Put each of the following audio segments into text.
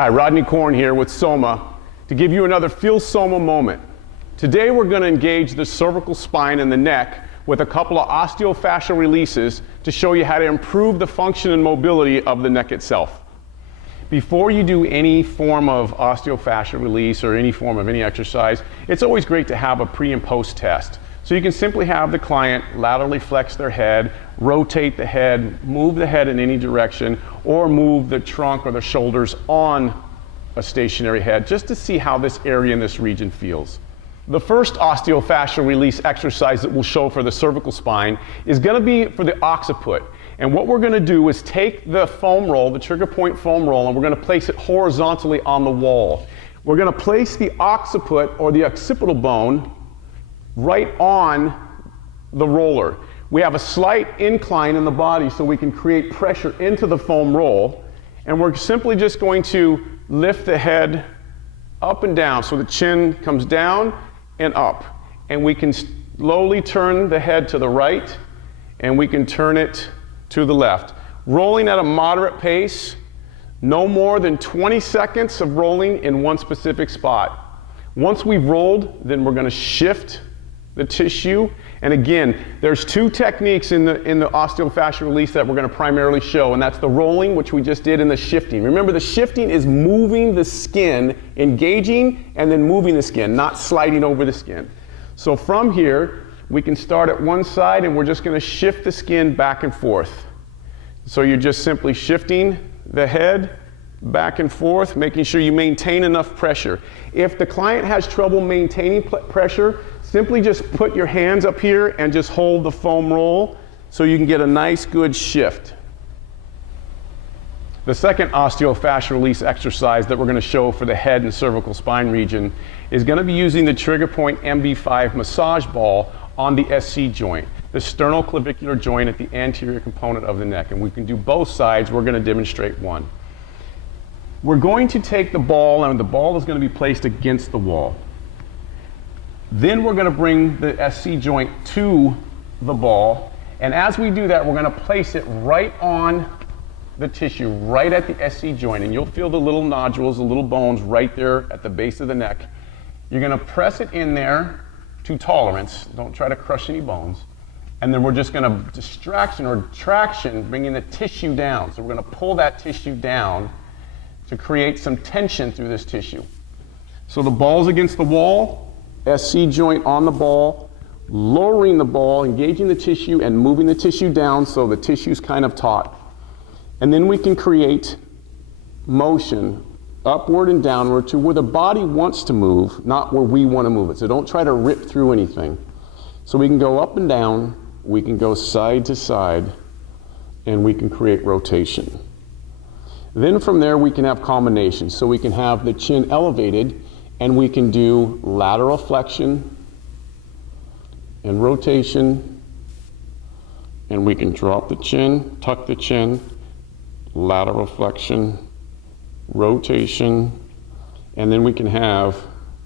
Hi, Rodney Korn here with SOMA to give you another Feel SOMA moment. Today we're going to engage the cervical spine and the neck with a couple of osteofascial releases to show you how to improve the function and mobility of the neck itself. Before you do any form of osteofascial release or any form of any exercise, it's always great to have a pre and post test. So you can simply have the client laterally flex their head, rotate the head, move the head in any direction, or move the trunk or the shoulders on a stationary head just to see how this area in this region feels. The first osteofascial release exercise that we'll show for the cervical spine is going to be for the occiput. And what we're going to do is take the foam roll, the trigger point foam roll, and we're going to place it horizontally on the wall. We're going to place the occiput or the occipital bone right on the roller. We have a slight incline in the body so we can create pressure into the foam roll, and we're simply just going to lift the head up and down so the chin comes down and up, and we can slowly turn the head to the right and we can turn it to the left, rolling at a moderate pace, no more than 20 seconds of rolling in one specific spot. Once we've rolled, then we're going to shift the tissue. And again, there's two techniques in the osteofascial release that we're going to primarily show, and that's the rolling, which we just did, and the shifting. Remember, the shifting is moving the skin, engaging, and then moving the skin, not sliding over the skin. So from here, we can start at one side, and we're just going to shift the skin back and forth. So you're just simply shifting the head back and forth, making sure you maintain enough pressure. If the client has trouble maintaining pressure, simply just put your hands up here and just hold the foam roll so you can get a nice good shift. The second osteofascial release exercise that we're going to show for the head and cervical spine region is going to be using the trigger point MV5 massage ball on the SC joint, the sternoclavicular joint at the anterior component of the neck. And we can do both sides. We're going to demonstrate one. We're going to take the ball, and the ball is going to be placed against the wall. Then we're going to bring the SC joint to the ball, and as we do that, we're going to place it right on the tissue, right at the SC joint, and you'll feel the little nodules, the little bones right there at the base of the neck. You're going to press it in there to tolerance. Don't try to crush any bones. And then we're just going to distraction or traction, bringing the tissue down. So we're going to pull that tissue down to create some tension through this tissue. So the ball's against the wall, SC joint on the ball, lowering the ball, engaging the tissue and moving the tissue down so the tissue's kind of taut. And then we can create motion upward and downward to where the body wants to move, not where we want to move it. So don't try to rip through anything. So we can go up and down, we can go side to side, and we can create rotation. Then from there we can have combinations. So we can have the chin elevated and we can do lateral flexion and rotation, and we can drop the chin, tuck the chin, lateral flexion, rotation, and then we can have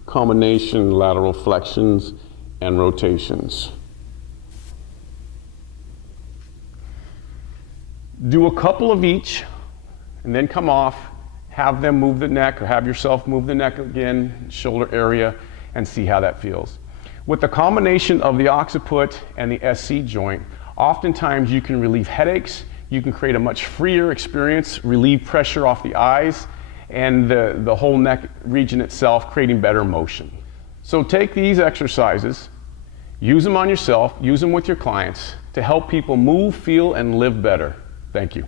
combination lateral flexions and rotations. Do a couple of each and then come off, have them move the neck or have yourself move the neck again, shoulder area, and see how that feels. With the combination of the occiput and the SC joint, oftentimes you can relieve headaches, you can create a much freer experience, relieve pressure off the eyes, and the whole neck region itself, creating better motion. So take these exercises, use them on yourself, use them with your clients to help people move, feel, and live better. Thank you.